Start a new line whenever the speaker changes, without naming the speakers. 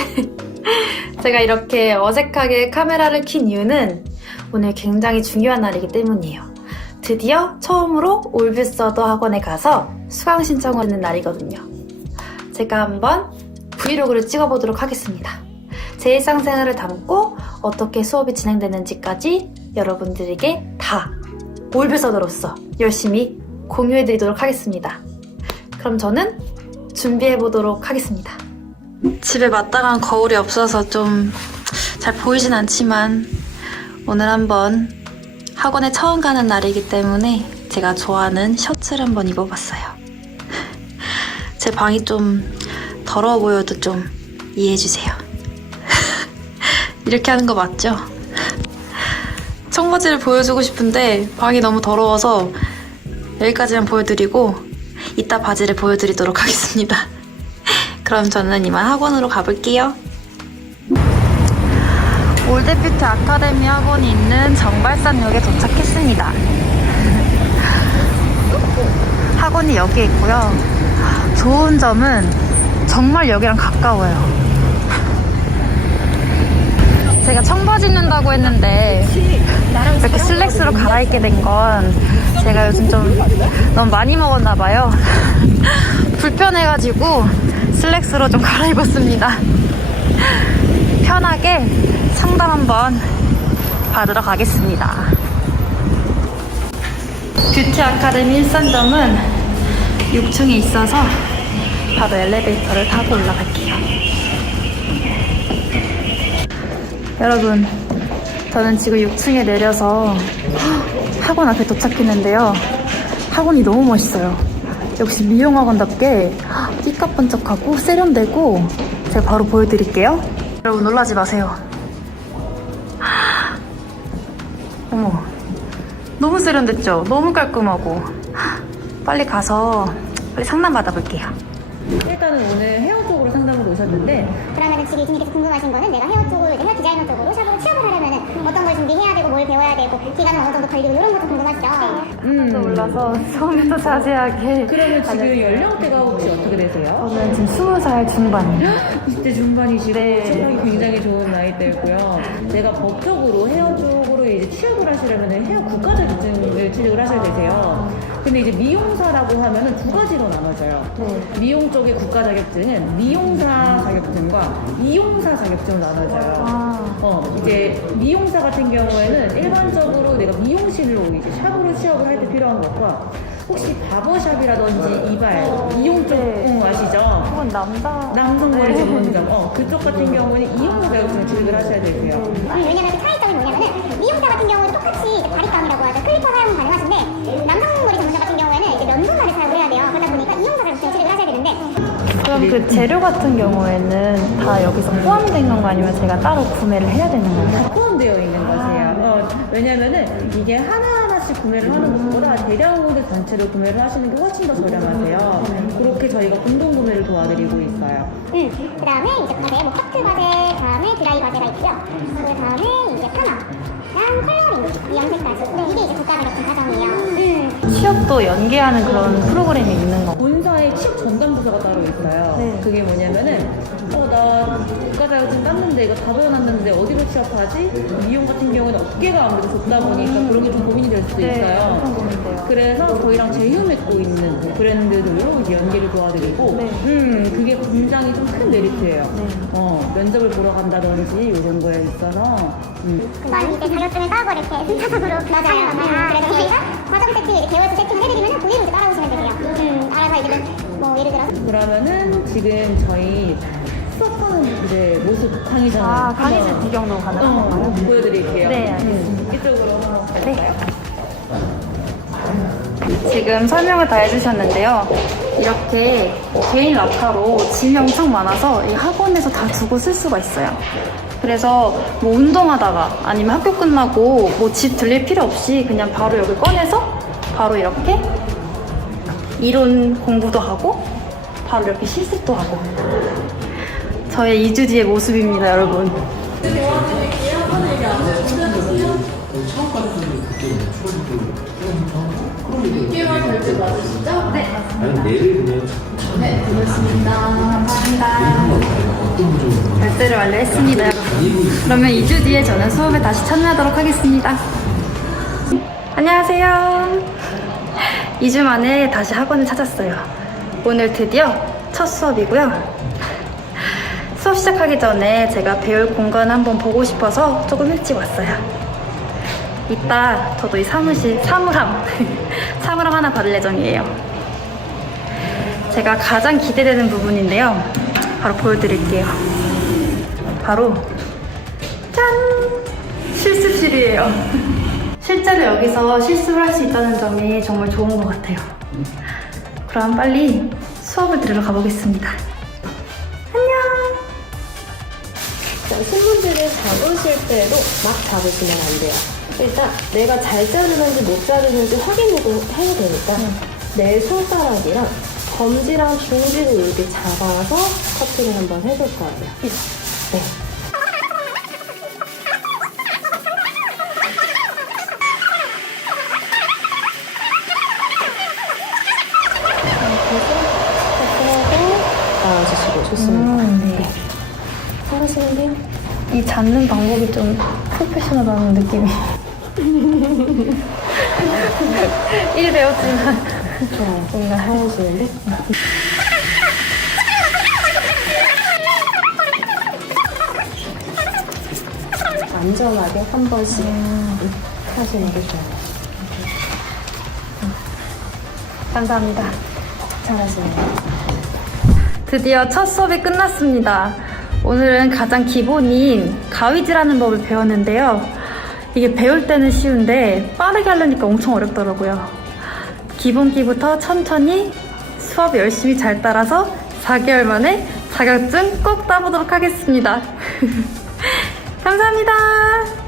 제가 이렇게 어색하게 카메라를 킨 이유는 오늘 굉장히 중요한 날이기 때문이에요. 드디어 처음으로 올뷰서더 학원에 가서 수강 신청을 하는 날이거든요. 제가 한번 브이로그를 찍어보도록 하겠습니다. 제 일상생활을 담고 어떻게 수업이 진행되는지까지 여러분들에게 다 올뷰서더로서 열심히 공유해드리도록 하겠습니다. 그럼 저는 준비해보도록 하겠습니다. 집에 마땅한 거울이 없어서 좀 잘 보이진 않지만 오늘 한번 학원에 처음 가는 날이기 때문에 제가 좋아하는 셔츠를 한번 입어봤어요. 제 방이 좀 더러워 보여도 좀 이해해주세요. 이렇게 하는 거 맞죠? 청바지를 보여주고 싶은데 방이 너무 더러워서 여기까지만 보여드리고 이따 바지를 보여드리도록 하겠습니다. 그럼 저는 이만 학원으로 가볼게요. 올드뷰티 아카데미 학원이 있는 정발산역에 도착했습니다. 학원이 여기에 있고요. 좋은 점은 정말 여기랑 가까워요. 제가 청바지 입는다고 했는데 이렇게 슬랙스로 갈아입게 된 건 제가 요즘 좀 너무 많이 먹었나 봐요. 불편해가지고 슬랙스로 좀 갈아입었습니다. 편하게 상담 한번 받으러 가겠습니다. 뷰티 아카데미 일산점은 6층에 있어서 바로 엘리베이터를 타고 올라갈게요. 여러분, 저는 지금 6층에 내려서 학원 앞에 도착했는데요. 학원이 너무 멋있어요. 역시 미용학원답게 띠까번쩍하고 세련되고 제가 바로 보여드릴게요. 여러분 놀라지 마세요. 어머, 너무 세련됐죠? 너무 깔끔하고 빨리 가서 빨리 상담 받아볼게요.
일단은 오늘 헤어 쪽으로 상담을 오셨는데
그러면은 지금 이분께서 궁금하신 거는 내가 헤어 쪽으로 이제 헤어 디자이너 쪽으로 샵으로 취업을 하려면은 어떤 걸 준비해야 되고 뭘 배워야 되고 기간은 어느 정도 걸리고 이런 것도 궁금하시죠?
음,
또 몰라서 처음부터 자세하게
그러면 지금. 연령대가 혹시 어떻게 되세요?
저는 지금 20살 중반이에요.
20대 중반이시고
네.
체력이 굉장히 좋은 나이대고요. 내가 법적으로 헤어 쪽으로 이제 취업을 하시려면 헤어 국가 자격증을 취득을 하셔야 되세요. 근데 이제 미용사라고 하면은 두 가지로 나눠져요.
네.
미용 쪽의 국가 자격증은 미용사 자격증과 이용사 자격증으로 나눠져요.
아,
어, 이제 미용사 같은 경우에는 일반적으로 내가 미용실로 이제 샵으로 취업을 할 때 필요한 것과 혹시 바버샵이라든지 이발, 미용 쪽
네.
응, 아시죠?
그건 남자.
남성머리
네.
전문점, 어, 그쪽 같은 경우는 이용사 자격증을 취득을 하셔야 되고요.
음, 왜냐면 그 차이점이 뭐냐면은 미용사 같은 경우는 똑같이
그럼 그 재료 같은 경우에는 다 여기서 포함된 건가 아니면 제가 따로 구매를 해야 되는 건가요?
다 포함되어 있는 것이에요. 어, 왜냐면은 이게 하나하나씩 구매를 하는 것보다 대량 공대 전체로 구매를 하시는 게 훨씬 더 저렴하세요. 그렇게 저희가 공동 구매를 도와드리고 있어요.
음, 그 다음에 이제 과제, 뭐 커트 과제, 다음에 드라이 과제가 있고요. 그 다음에 이제 파마랑 컬러링, 염색까지. 네, 이게 이제 국가 자격증 과정이에요. 음.
취업도 연계하는 그런 프로그램이 있는 거.
본사에 취업 전담 부서가 따로 있어요.
네.
그게 뭐냐면은 어나 국가 자격증 땄는데 이거 다 배워놨는데 어디로 취업하지? 미용 같은 경우는 업계가 아무래도 좁다 보니까 그런 게 좀 고민이 될 수도 있어요.
엄청 고민돼요.
그래서 저희랑 제휴 맺고 있는 브랜드들로 이제 연계를 도와드리고
네.
음 그게 굉장히 좀 큰 메리트예요.
네.
어 면접을 보러 간다든지 이런 거에 있어서 음.
많이 이제 자격증을 따고 이렇게 순차적으로 맞아요. 음, 그래서 저희가 과정 세팅, 이제 개월수 세팅을 해드리면 그대로 이제 따라오시면 되세요. 음, 알아서 이제 뭐 예를 들어서
그러면은 지금 저희 수업하는 이제 모습 강의잖아요.
아, 강의실 구경도 가능한
어,
건가요?
보여드릴게요.
네, 알겠습니다.
음, 이쪽으로 한번 가볼까요?
지금 설명을 다 해주셨는데요. 이렇게 개인 라카로 짐이 엄청 많아서 이 학원에서 다 두고 쓸 수가 있어요. 그래서 뭐 운동하다가 아니면 학교 끝나고 뭐 집 들릴 필요 없이 그냥 바로 여기 꺼내서 바로 이렇게 이론 공부도 하고 바로 이렇게 실습도 하고. 저의 2주 뒤의 모습입니다, 여러분.
아니 내일 그냥
네, 고맙습니다. 감사합니다. 목표를 완료했습니다. 그러면 2주 뒤에 저는 수업에 다시 참여하도록 하겠습니다. 안녕하세요. 2주 만에 다시 학원을 찾았어요. 오늘 드디어 첫 수업이고요. 수업 시작하기 전에 제가 배울 공간 한번 보고 싶어서 조금 일찍 왔어요. 이따 저도 이 사무실 사물함 사물함 하나 받을 예정이에요. 제가 가장 기대되는 부분인데요. 바로 보여드릴게요. 바로 짠 실습실이에요. 실제로 여기서 실습을 할 수 있다는 점이 정말 좋은 것 같아요. 그럼 빨리 수업을 들으러 가보겠습니다. 안녕.
자, 신문지를 잡으실 때도 막 잡으시면 안 돼요. 일단 내가 잘 자르는지 못 자르는지 확인을 해야 되니까 내 손가락이랑 검지랑 중지를 이렇게 잡아서 커트를 한번 해줄 거예요. 네. 나와주시고 좋습니다.
네.
잘하시는데요?
이 잡는 방법이 좀 프로페셔널한 느낌이. 일 배웠지만
뭔가 하얘지는데? 안전하게 한 번씩 하시는 게 좋아요.
감사합니다.
잘하시네요.
드디어 첫 수업이 끝났습니다. 오늘은 가장 기본인 가위질하는 법을 배웠는데요. 이게 배울 때는 쉬운데 빠르게 하려니까 엄청 어렵더라고요. 기본기부터 천천히 수업 열심히 잘 따라서 4개월 만에 자격증 꼭 따보도록 하겠습니다. 감사합니다.